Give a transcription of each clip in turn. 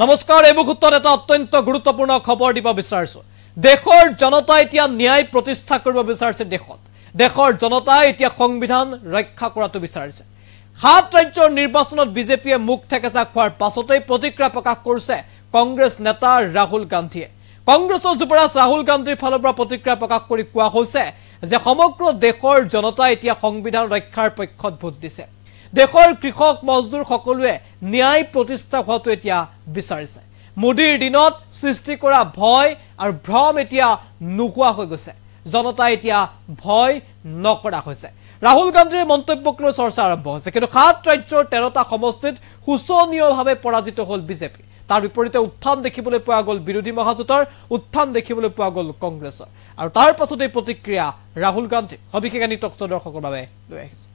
নমস্কাৰ এই মুহূৰ্তত এটা অত্যন্ত গুৰুত্বপূৰ্ণ খবৰ দিব বিচাৰিছো দেশৰ জনতা এতিয়া ন্যায় প্ৰতিষ্ঠা কৰিব বিচাৰিছে দেশৰ জনতা এতিয়া সংবিধান ৰক্ষা কৰাটো বিচাৰিছে 7 ৰাজ্যৰ নিৰ্বাচনত বিজেপিয়ে মুখ ঠেকেচা খোৱাৰ পাছতেই প্ৰতিক্ৰিয়া প্ৰকাশ কৰিছে কংগ্ৰেছ নেতা ৰাহুল গান্ধীয়ে কংগ্ৰেছৰ যুৱৰাজ ৰাহুল গান্ধীৰ ফালৰ পৰা প্ৰতিক্ৰিয়া প্ৰকাশ কৰি কোৱা হৈছে যে সমগ্ৰ দেশৰ জনতা এতিয়া সংবিধান ৰক্ষাৰ পক্ষত ভোট দিছে দেশৰ কৃষক মজদুৰ সকলোৱে ন্যায় প্ৰতিষ্ঠা হোৱাটো এতিয়া বিচাৰিছে মোদীৰ দিনত সৃষ্টি কৰা ভয় আৰু ভ্ৰম এতিয়া নোহোৱা হৈ গৈছে জনতা এতিয়া ভয় নকৰা হৈছে ৰাহুল গান্ধীৰ মন্তব্যক লৈ চৰ্চা আৰম্ভ হৈছে কিন্তু 7 ৰাজ্যৰ 13টা সমষ্টিত হুচনীয়ভাৱে পৰাজিত হ'ল বিজেপি তাৰ বিপৰীতে উত্থান দেখিবলৈ পোৱা গ'ল বিৰোধী মহাজোঁটৰ উত্থান দেখিবলৈ পোৱা গ'ল কংগ্ৰেছৰ আৰু তাৰ পাছতে প্ৰতিক্ৰিয়া ৰাহুল গান্ধী সবিশেষ নিটকছ দৰ্শকৰ বাবে লৈ আহিছে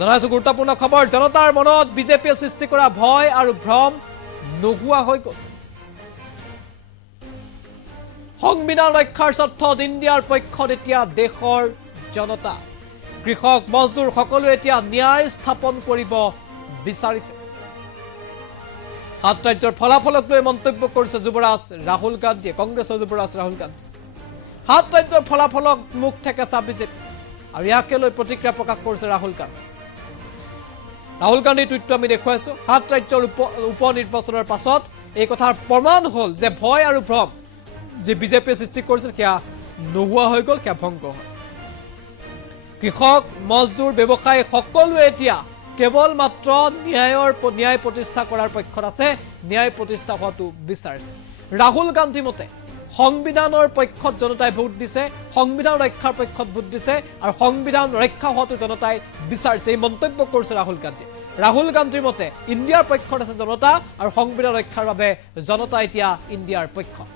জনাইছো গুৰুত্বপূৰ্ণ খবৰ জনতাৰ মনত বিজেপিয়ে সৃষ্টি কৰা ভয় আৰু ভ্ৰম নোহোৱা হৈ গ'ল সংবিধান ৰক্ষাৰ স্বাৰ্থত ইণ্ডিয়াৰ পক্ষত এতিয়া দেশৰ জনতা কৃষক মজদুৰ সকলোৱে এতিয়া ন্যায় স্থাপন কৰিব বিচাৰিছে 7 ৰাজ্যৰ ফলাফলক লৈ মন্তব্য কৰিছে যুৱৰাজ ৰাহুল গান্ধীয়ে কংগ্ৰেছৰ যুৱৰাজ ৰাহুল গান্ধী 7 ৰাজ্যৰ ফলাফলক মুখ ঠেকেচা বিজেপি আৰু ইয়াকে লৈ প্ৰতিক্ৰিয়া প্ৰকাশ কৰিছে ৰাহুল গান্ধীৰ টুইটটো আমি দেখুৱাইছো 7 ৰাজ্যৰ উপ নিৰ্বাচনৰ পাছত এই কথাৰ প্ৰমাণ হ'ল যে ভয় আৰু ভ্ৰম যে বিজেপিয়ে সৃষ্টি কৰিছিল কিয়া নোহোৱা হৈ গ'ল কিয়া ভংগ হ'ল কৃষক মজদুৰ ব্যৱসায়ী সকলোৱে এতিয়া কেৱল মাত্ৰ ন্যায় প্ৰতিষ্ঠা কৰাৰ পক্ষত আছে ন্যায় প্ৰতিষ্ঠা হোৱাটো বিচাৰিছে ৰাহুল গান্ধী মতে সংবিধানৰ পক্ষত জনতাই ভোট দিছে সংবিধান ৰক্ষাৰ পক্ষত ভোট দিছে আৰু সংবিধান ৰক্ষা হোৱাটো জনতাই বিচাৰিছে এই মন্তব্য কৰিছে ৰাহুল গান্ধীৰ মতে ইণ্ডিয়াৰ পক্ষত আছে জনতা আৰু সংবিধান ৰক্ষাৰ বাবে জনতা এতিয়া ইণ্ডিয়াৰ পক্ষত